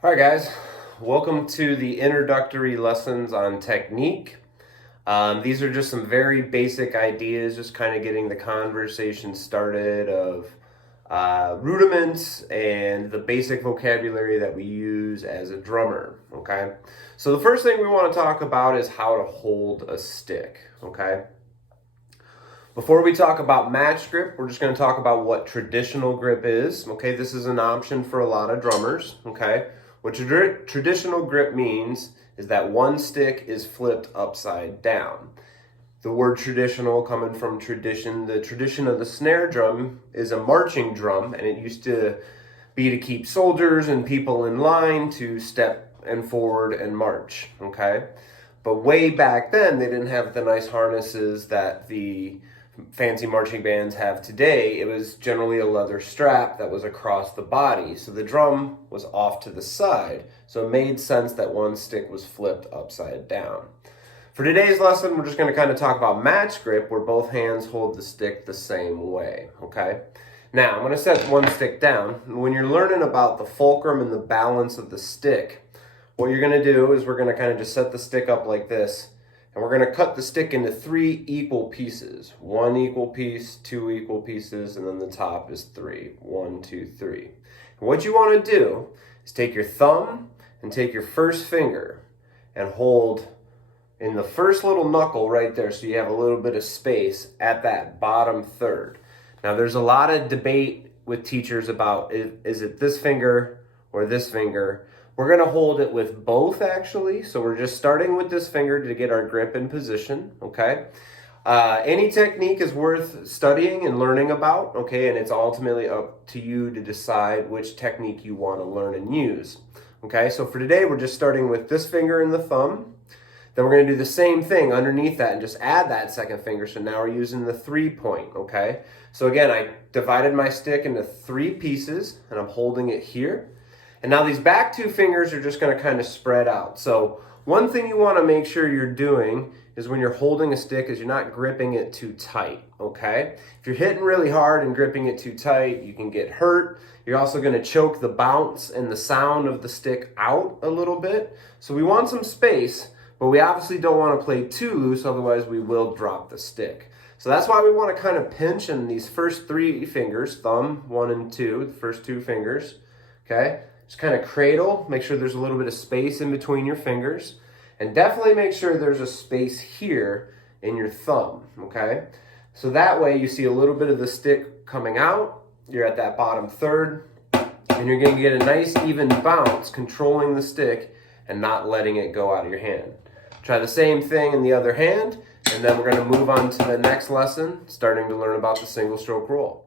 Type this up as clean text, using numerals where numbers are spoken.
All right, guys, welcome to the introductory lessons on technique. These are just some very basic ideas, just kind of getting the conversation started of rudiments and the basic vocabulary that we use as a drummer, okay? So the first thing we want to talk about is how to hold a stick, okay? Before we talk about match grip, we're just going to talk about what traditional grip is, okay? This is an option for a lot of drummers, okay? What traditional grip means is that one stick is flipped upside down. The word traditional coming from tradition. The tradition of the snare drum is a marching drum, and it used to be to keep soldiers and people in line to step and forward and march, okay? But way back then, they didn't have the nice harnesses that the fancy marching bands have today. It was generally a leather strap that was across the body, so the drum was off to the side, so it made sense that one stick was flipped upside down. For today's lesson, we're just going to kind of talk about match grip, where both hands hold the stick the same way, okay? Now, I'm going to set one stick down. When you're learning about the fulcrum and the balance of the stick, what you're going to do is we're going to kind of just set the stick up like this, and we're going to cut the stick into 3 equal pieces. 1 equal piece, 2 equal pieces, and then the top is 3. 1, 2, 3. And what you want to do is take your thumb and take your first finger and hold in the first little knuckle right there, so you have a little bit of space at that bottom third. Now, there's a lot of debate with teachers about is it this finger or this finger. We're going to hold it with both, actually. So we're just starting with this finger to get our grip in position, okay? Any technique is worth studying and learning about, okay? And it's ultimately up to you to decide which technique you want to learn and use, okay? So for today, we're just starting with this finger and the thumb. Then we're going to do the same thing underneath that and just add that second finger. So now we're using the 3-point, okay? So again, I divided my stick into 3 pieces, and I'm holding it here. And now these back 2 fingers are just going to kind of spread out. So one thing you want to make sure you're doing is when you're holding a stick is you're not gripping it too tight, okay? If you're hitting really hard and gripping it too tight, you can get hurt. You're also going to choke the bounce and the sound of the stick out a little bit. So we want some space, but we obviously don't want to play too loose, otherwise we will drop the stick. So that's why we want to kind of pinch in these first 3 fingers, thumb 1 and 2, the first 2 fingers, okay? Just kind of cradle, make sure there's a little bit of space in between your fingers, and definitely make sure there's a space here in your thumb, okay? So that way you see a little bit of the stick coming out, you're at that bottom third, and you're going to get a nice even bounce controlling the stick and not letting it go out of your hand. Try the same thing in the other hand, and then we're going to move on to the next lesson, starting to learn about the single stroke roll.